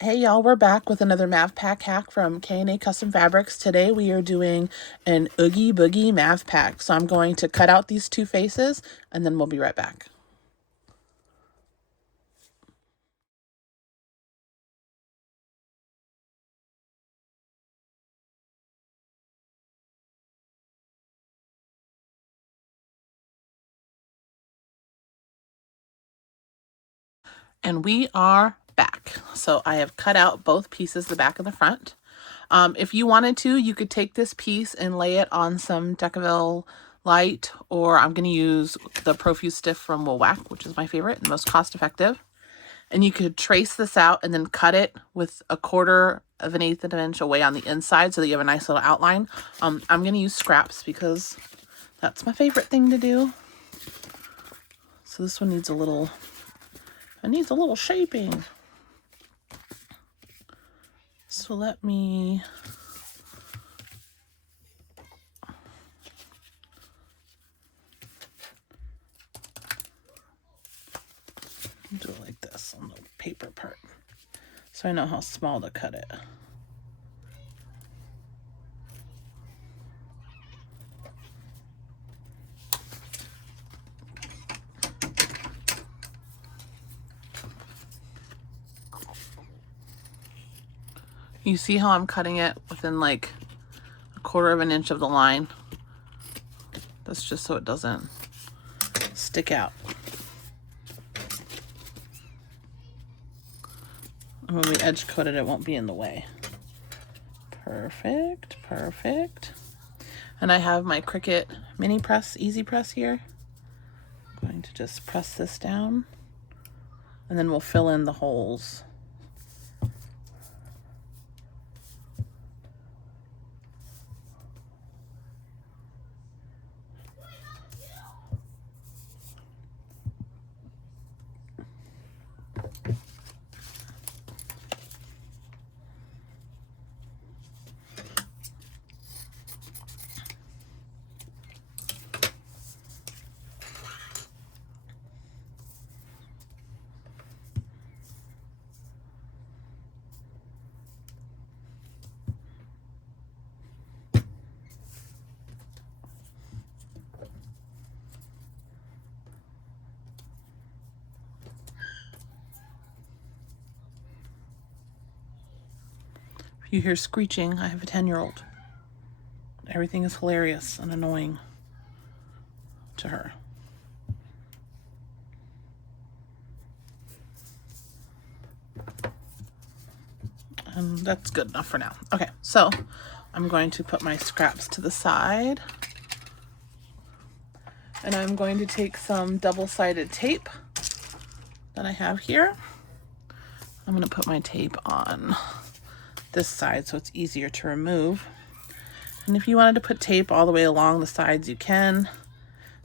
Hey y'all, we're back with another Mav Pack hack from K&A Custom Fabrics. Today we are doing an Oogie Boogie Mav Pack. So I'm going to cut out these two faces and then we'll be right back. And we are back. So I have cut out both pieces, the back and the front. If you wanted to, you could take this piece and lay it on some Decaville Light, or I'm going to use the Profuse Stiff from Wool Whack, which is my favorite and most cost effective. And you could trace this out and then cut it with 1/4 of an 1/8 of an inch away on the inside so that you have a nice little outline. I'm going to use scraps because that's my favorite thing to do. So this one needs a little, shaping. So let me do it like this on the paper part, so I know how small to cut it. You see how I'm cutting it within like 1/4 of an inch of the line? That's just so it doesn't stick out. And when we edge coat it, it won't be in the way. Perfect, perfect. And I have my Cricut mini press, easy press here. I'm going to just press this down and then we'll fill in the holes. If you hear screeching, I have a 10-year-old. Everything is hilarious and annoying to her. And that's good enough for now. Okay, so I'm going to put my scraps to the side. And I'm going to take some double-sided tape that I have here. I'm going to put my tape on this side so it's easier to remove. And if you wanted to put tape all the way along the sides, you can.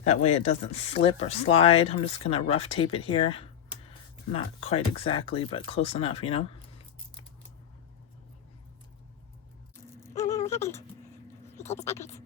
That way it doesn't slip or slide. I'm just going to rough tape it here. Not quite exactly, but close enough, you know. Oh no, what happened? My tape is backwards.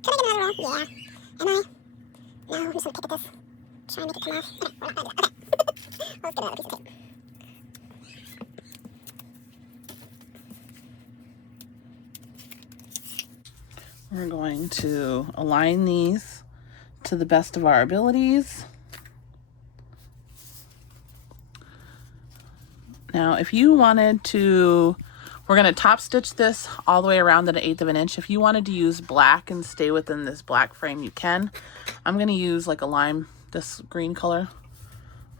Can I get another roll? Yeah. Am I? No, I'm just gonna pick at this. Try and make it come off. Okay, we're not gonna do that. Okay. Let's get another piece of tape. We're going to align these to the best of our abilities. Now, if you wanted to, we're going to top stitch this all the way around at 1/8 of an inch. If you wanted to use black and stay within this black frame, you can. I'm going to use like a lime, this green color.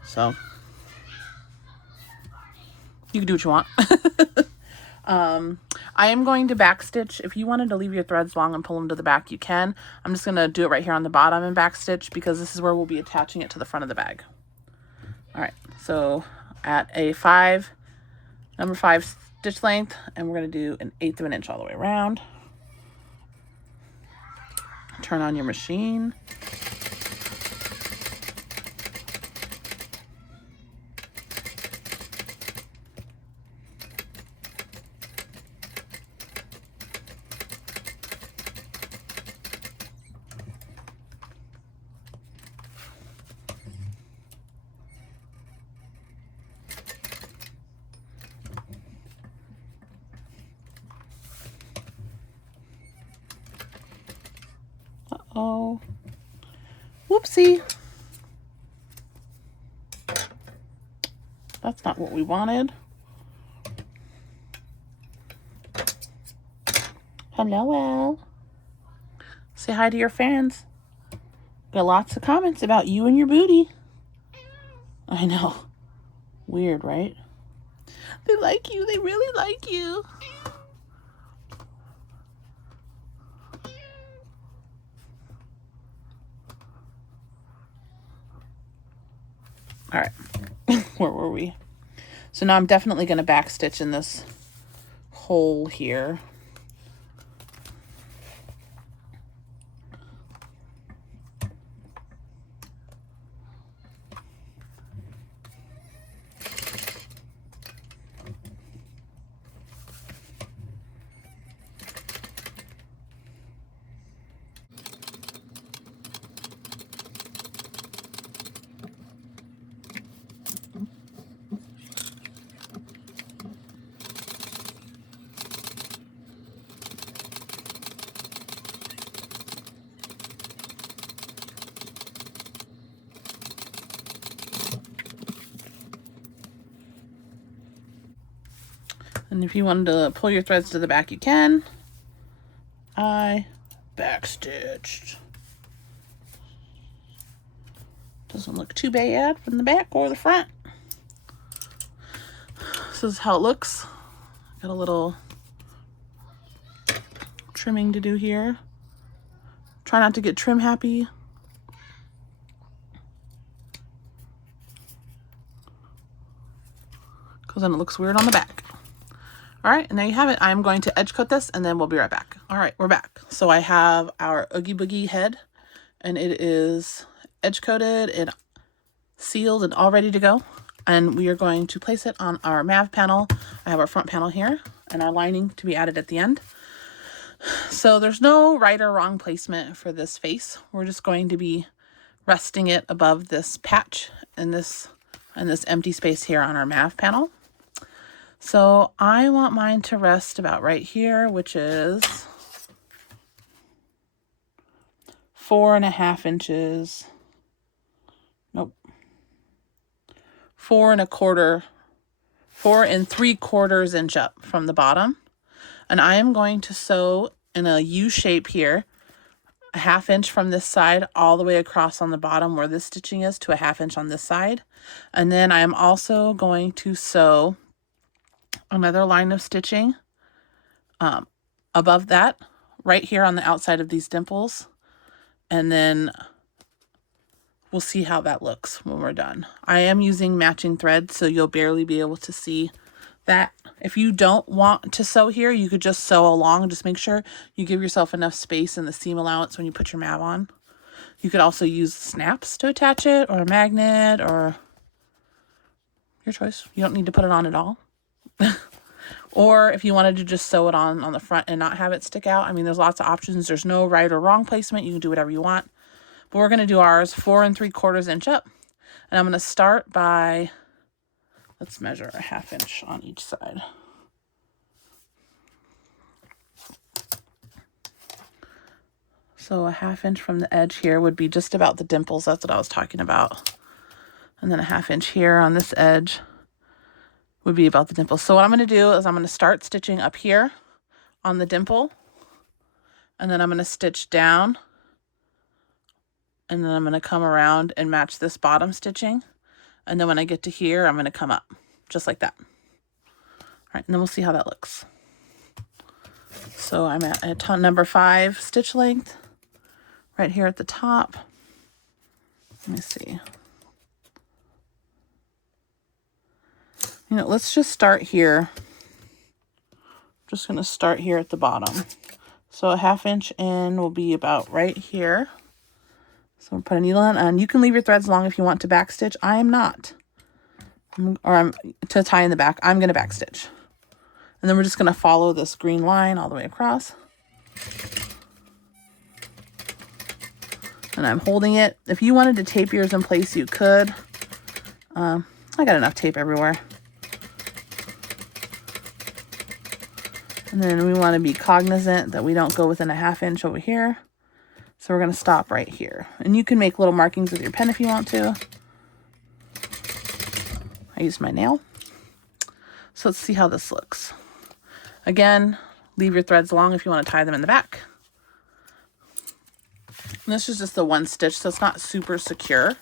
So you can do what you want. I am going to backstitch. If you wanted to leave your threads long and pull them to the back, you can. I'm just going to do it right here on the bottom and backstitch because this is where we'll be attaching it to the front of the bag. All right, so at a number 5 stitch length, and we're going to do an 1/8 of an inch all the way around. Turn on your machine. Uh-oh. Whoopsie. That's not what we wanted. Hello, Al. Say hi to your fans. Got lots of comments about you and your booty. I know. Weird, right? They like you. They really like you. All right. Where were we? So now I'm definitely going to back stitch in this hole here. And if you wanted to pull your threads to the back, you can. I backstitched. Doesn't look too bad from the back or the front. This is how it looks. Got a little trimming to do here. Try not to get trim happy. Because then it looks weird on the back. All right, and there you have it. I'm going to edge coat this and then we'll be right back. All right, we're back. So I have our Oogie Boogie head and it is edge coated and sealed and all ready to go. And we are going to place it on our MAV panel. I have our front panel here and our lining to be added at the end. So there's no right or wrong placement for this face. We're just going to be resting it above this patch and this empty space here on our MAV panel. So I want mine to rest about right here, which is 4.5 inches. Nope. 4 3/4 inch up from the bottom. And I am going to sew in a U shape here, a 1/2 inch from this side all the way across on the bottom where this stitching is to a 1/2 inch on this side. And then I am also going to sew another line of stitching above that right here on the outside of these dimples, and then we'll see how that looks when we're done. I am using matching thread, so you'll barely be able to see that. If you don't want to sew here, you could just sew along. Just make sure you give yourself enough space in the seam allowance when you put your MAV on. You could also use snaps to attach it, or a magnet, or your choice. You don't need to put it on at all. Or if you wanted to just sew it on the front and not have it stick out. I mean, there's lots of options. There's no right or wrong placement. You can do whatever you want. But we're going to do ours 4 3/4 inch up. And I'm going to start by, let's measure a 1/2 inch on each side. So a 1/2 inch from the edge here would be just about the dimples. That's what I was talking about. And then a 1/2 inch here on this edge would be about the dimple. So what I'm going to do is I'm going to start stitching up here on the dimple, and then I'm going to stitch down, and then I'm going to come around and match this bottom stitching, and then when I get to here I'm going to come up just like that. All right, and then we'll see how that looks. So I'm at number 5 stitch length right here at the top. Let me see. You know, let's just start here. I'm just going to start here at the bottom. So a 1/2 inch in will be about right here. So we'll put a needle in, and you can leave your threads long if you want to backstitch. I am not. I'm to tie in the back. I'm going to backstitch. And then we're just going to follow this green line all the way across. And I'm holding it. If you wanted to tape yours in place, you could. I got enough tape everywhere. And then we want to be cognizant that we don't go within a 1/2 inch over here. So we're going to stop right here. And you can make little markings with your pen if you want to. I used my nail. So let's see how this looks. Again, leave your threads long if you want to tie them in the back. And this is just the one stitch, so it's not super secure.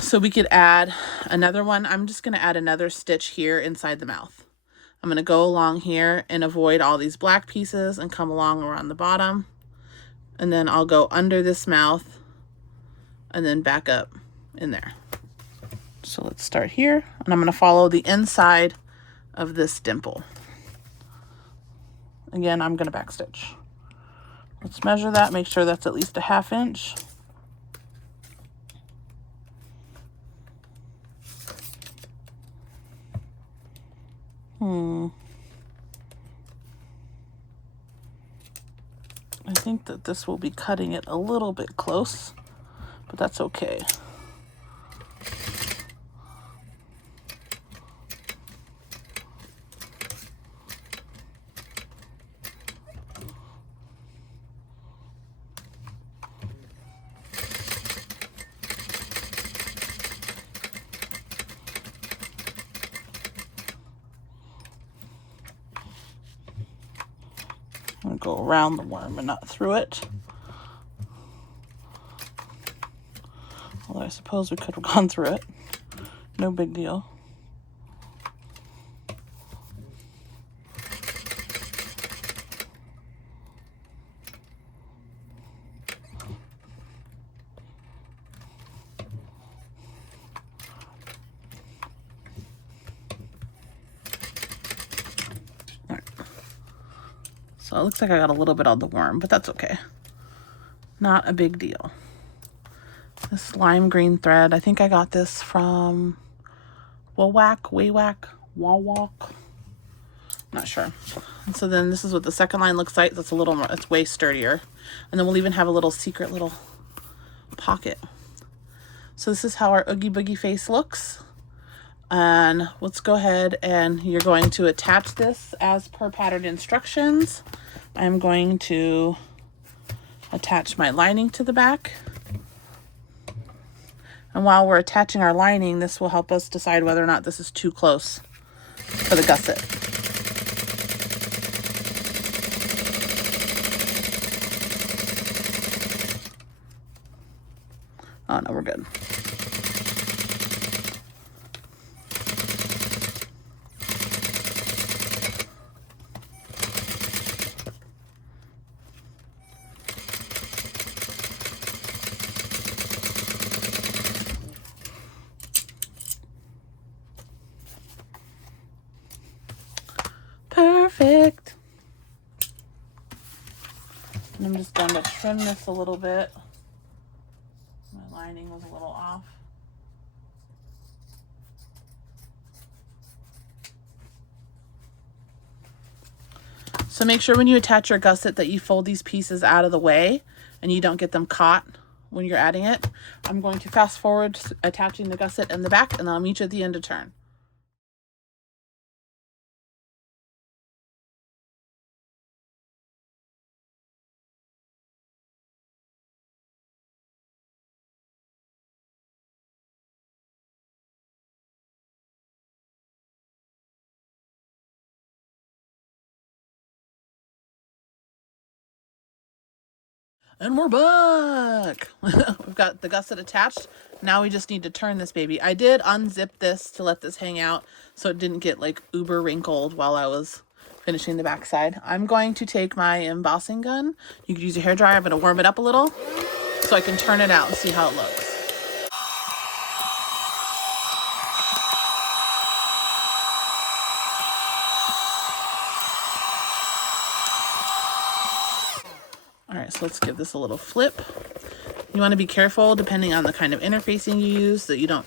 So we could add another one. I'm just going to add another stitch here inside the mouth. I'm going to go along here and avoid all these black pieces and come along around the bottom. And then I'll go under this mouth and then back up in there. So let's start here, and I'm going to follow the inside of this dimple. Again, I'm going to backstitch. Let's measure that, make sure that's at least a 1/2 inch. I think that this will be cutting it a little bit close, but that's okay. I'm going to go around the worm and not through it. Although I suppose we could have gone through it. No big deal. All right. So it looks like I got a little bit on the worm, but that's okay. Not a big deal. This lime green thread, I think I got this from Wawak, not sure. And so then this is what the second line looks like. That's a little more, it's way sturdier. And then we'll even have a little secret little pocket. So this is how our Oogie Boogie face looks. And let's go ahead, and you're going to attach this as per pattern instructions. I'm going to attach my lining to the back. And while we're attaching our lining, this will help us decide whether or not this is too close for the gusset. Oh no, we're good. Perfect. And I'm just going to trim this a little bit. My lining was a little off. So make sure when you attach your gusset that you fold these pieces out of the way and you don't get them caught when you're adding it. I'm going to fast forward attaching the gusset in the back, and I'll meet you at the end of turn. And we're back. We've got the gusset attached. Now we just need to turn this baby. I did unzip this to let this hang out so it didn't get like uber wrinkled while I was finishing the backside. I'm going to take my embossing gun. You could use a hairdryer. I'm going to warm it up a little so I can turn it out and see how it looks. All right, so let's give this a little flip. You want to be careful depending on the kind of interfacing you use so you don't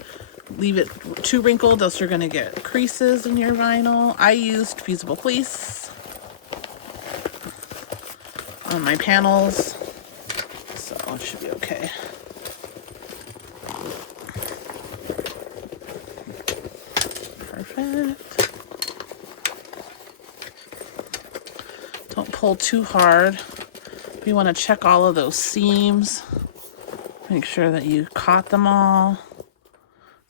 leave it too wrinkled, else you're going to get creases in your vinyl. I used fusible fleece on my panels, so it should be okay. Perfect. Don't pull too hard. You want to check all of those seams. Make sure that you caught them all.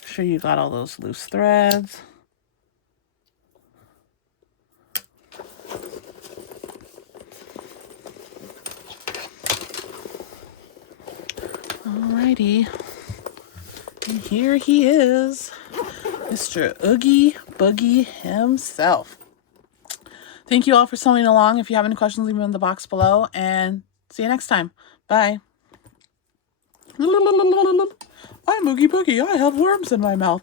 Make sure you got all those loose threads. Alrighty. And here he is, Mr. Oogie Boogie himself. Thank you all for sewing along. If you have any questions, leave them in the box below, and see you next time. Bye. I'm Oogie Boogie. I have worms in my mouth.